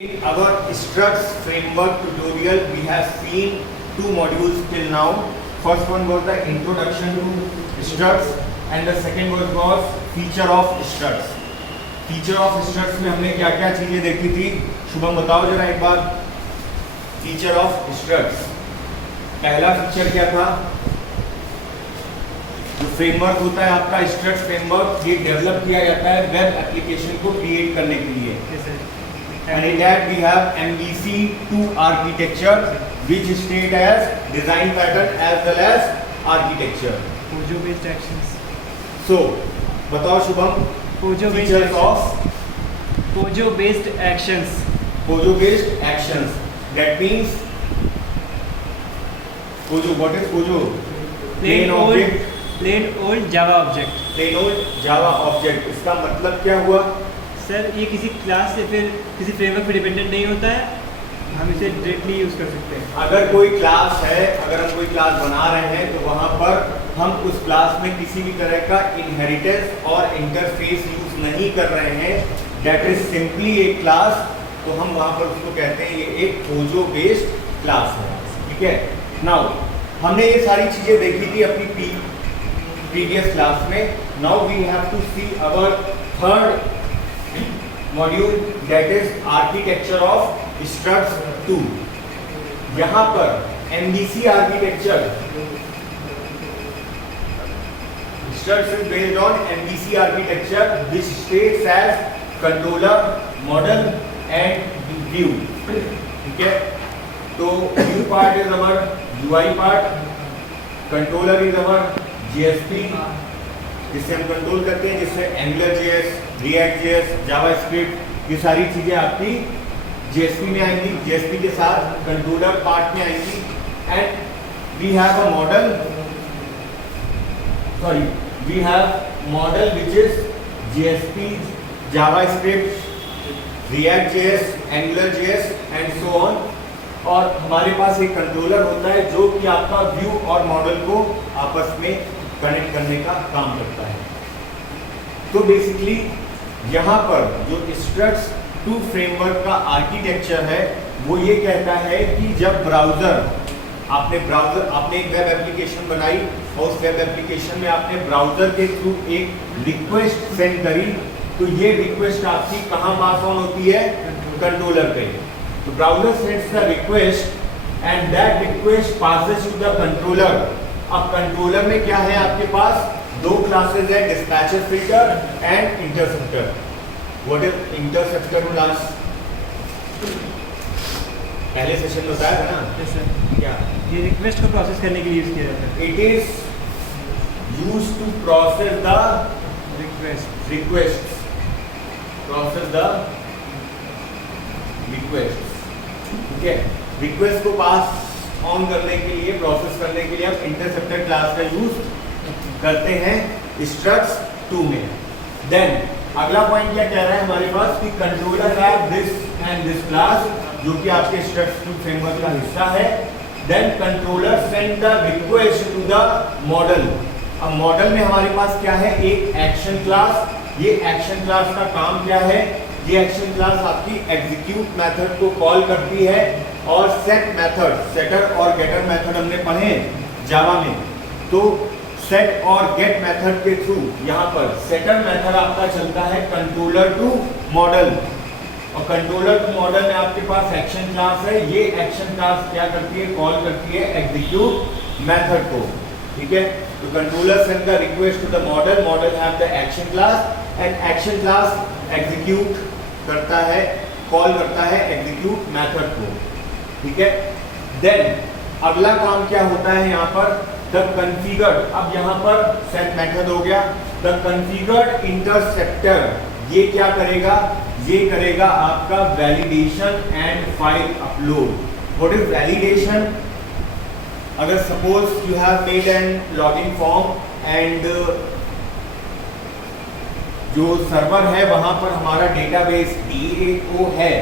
In our structs framework tutorial, we have seen two modules till now. First one was the introduction to structs and the second was feature of structs. Feature of structs में हमने क्या क्या चीजें देखी थी? शुभम बताओ जरा एक बार. Feature of structs. पहला फीचर क्या था? जो फ्रेमवर्क होता है आपका स्ट्रक्ट फ्रेमवर्क, ये डेवलप किया जाता है वेब एप्लीकेशन को क्रिएट करने के लिए. And in that we have MVC2 architecture, which state as design pattern as well as architecture. Pojo based actions. So, बताओ Shubham. Pojo based Features of Pojo based actions. Pojo based actions. That means Pojo. What is Pojo? Plain old Java object. Plain old Java object. इसका मतलब क्या हुआ? Sir ये किसी class से फिर किसी फ्रेमवर्क पे डिपेंडेंट नहीं होता है, हम इसे डायरेक्टली यूज कर सकते हैं. अगर कोई क्लास है, अगर हम कोई क्लास बना रहे हैं तो वहां पर हम उस क्लास में किसी भी तरह का इनहेरिटेंस और इंटरफेस यूज नहीं कर रहे हैं. दैट इज सिंपली एक क्लास. तो हम वहां पर उसको कहते हैं ये एक पोजो बेस्ड क्लास है. ठीक है. नाउ हमने ये सारी चीजें देखी थी अपनी प्रीवियस क्लास में. Now we have to see our third module, that is architecture of Struts 2. यहां पर MVC architecture, Struts is based on MVC architecture which states as controller, model and view. ठीक है. तो view part is our UI part, controller is our JSP जिससे हम control करते हैं, जिससे Angular JS, React JS, JavaScript, ये सारी चीजें आपकी जेएसपी में आएंगी. जेएसपी के साथ कंट्रोलर पार्ट में आएंगी. And we have a model, we have model which is JSP, JavaScript, React JS, Angular JS and so on. और हमारे पास एक कंट्रोलर होता है जो कि आपका व्यू और मॉडल को आपस में कनेक्ट करने का काम करता है. तो बेसिकली यहाँ पर जो स्ट्रक्ट्स 2 फ्रेमवर्क का आर्किटेक्चर है वो ये कहता है कि जब आपने एक वेब एप्लीकेशन बनाई और उस वेब एप्लीकेशन में आपने ब्राउजर के थ्रू एक रिक्वेस्ट सेंड करी, तो ये रिक्वेस्ट आपकी कहाँ पास ऑन होती है? कंट्रोलर पे. तो browser sends the request and that request passes to the controller. अब कंट्रोलर में क्या है आपके पास? 2 क्लासेस है, dispatcher filter and interceptor. What is interceptor? Class पहले सेशन में बताया था ना. Yes sir. क्या ये रिक्वेस्ट को प्रोसेस करने के लिए यूज किया जाता है. It is used to process the request. Process the request. ठीक है. रिक्वेस्ट को पास ऑन करने के लिए, प्रोसेस करने के लिए हम इंटरसेप्टर क्लास का यूज करते हैं स्ट्रक्ट्स 2 में. देन अगला पॉइंट क्या कह रहा है हमारे पास कि controller have this and this class, जो कि आपके स्ट्रक्ट्स 2 फ्रेमवर्क का हिस्सा है. Then controller send the request to the model. अब मॉडल में हमारे पास क्या है? एक एक्शन क्लास. ये एक्शन क्लास का काम क्या है? ये एक्शन क्लास आपकी एग्जीक्यूट मेथड को कॉल करती है और सेट मेथड, सेटर और गेटर मेथड हमने पढ़े जावा में. तो सेट और गेट मेथड के थ्रू यहाँ पर सेटर मेथड आपका चलता है कंट्रोलर टू मॉडल. और कंट्रोलर टू मॉडल में आपके पास एक्शन क्लास है. ये एक्शन क्लास क्या करती है? कॉल करती है एग्जीक्यूट मेथड को. ठीक है. तो controller send the request to the model, model have the action class and action class execute करता है, कॉल करता है एग्जीक्यूट मेथड को. ठीक है. देन अगला काम क्या होता है यहाँ पर? The configured. अब यहाँ पर सेट मेथड हो गया. द कॉन्फ़िगर्ड इंटरसेप्टर ये क्या करेगा? ये करेगा आपका validation and file upload. What is validation? अगर suppose you have made an login form and जो सर्वर है वहां पर हमारा डेटाबेस DAO है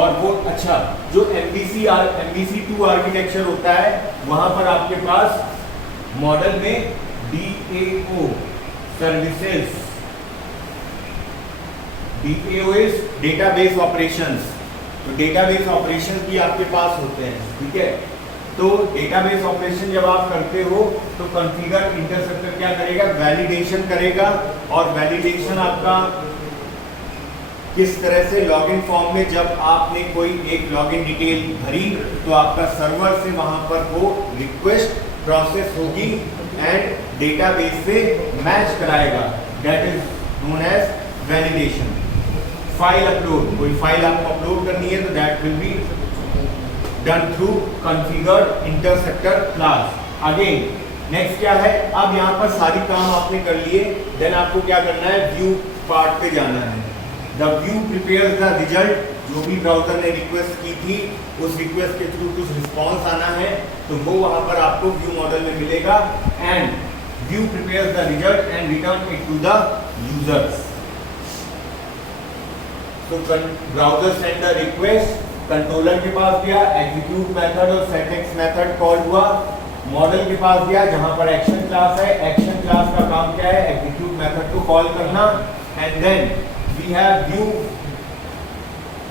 और वो अच्छा जो MVC2 आर्किटेक्चर होता है वहां पर आपके पास मॉडल में DAO services, DAO is database operations. तो डेटाबेस ऑपरेशन भी आपके पास होते हैं, ठीक है। तो डेटाबेस ऑपरेशन जब आप करते हो तो कॉन्फ़िगर इंटरसेप्टर क्या करेगा, वैलिडेशन करेगा। और वैलिडेशन आपका किस तरह से, लॉगिन फॉर्म में जब आपने कोई एक लॉगिन डिटेल भरी तो आपका सर्वर से वहां पर वो रिक्वेस्ट प्रोसेस होगी एंड डेटाबेस से मैच कराएगा, that is known as validation. File upload, कोई फाइल आपको अपलोड करनी है तो that will be done through configure interceptor class. Again next क्या है, अब यहाँ पर सारी काम आपने कर लिए, देन आपको क्या करना है, व्यू पार्ट पे जाना है। The view prepares the result, जो भी ब्राउजर ने रिक्वेस्ट की थी उस रिक्वेस्ट के थ्रू कुछ रिस्पॉन्स आना है तो वो वहाँ पर आपको व्यू मॉडल में मिलेगा। And view prepares the result and return it to the users. तो browser send the request, controller के पास गया, एग्जीक्यूट मेथड और सेटएक्स मेथड कॉल हुआ, मॉडल के पास गया जहां पर एक्शन क्लास है, एक्शन क्लास का काम क्या है, एग्जीक्यूट मेथड को कॉल करना। And then we have view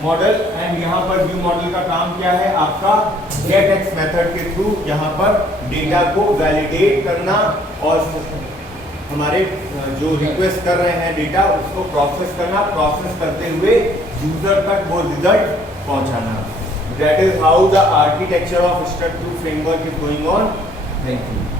model and यहाँ पर व्यू मॉडल का काम क्या है आपका, गेटएक्स मेथड के थ्रू यहाँ पर डेटा को वैलिडेट करना और हमारे जो रिक्वेस्ट कर रहे हैं डेटा उसको प्रोसेस करना, प्रोसेस करते हुए यूजर तक वो रिजल्ट पहुंचाना। That is how the architecture of struct2 framework is going on. Thank you.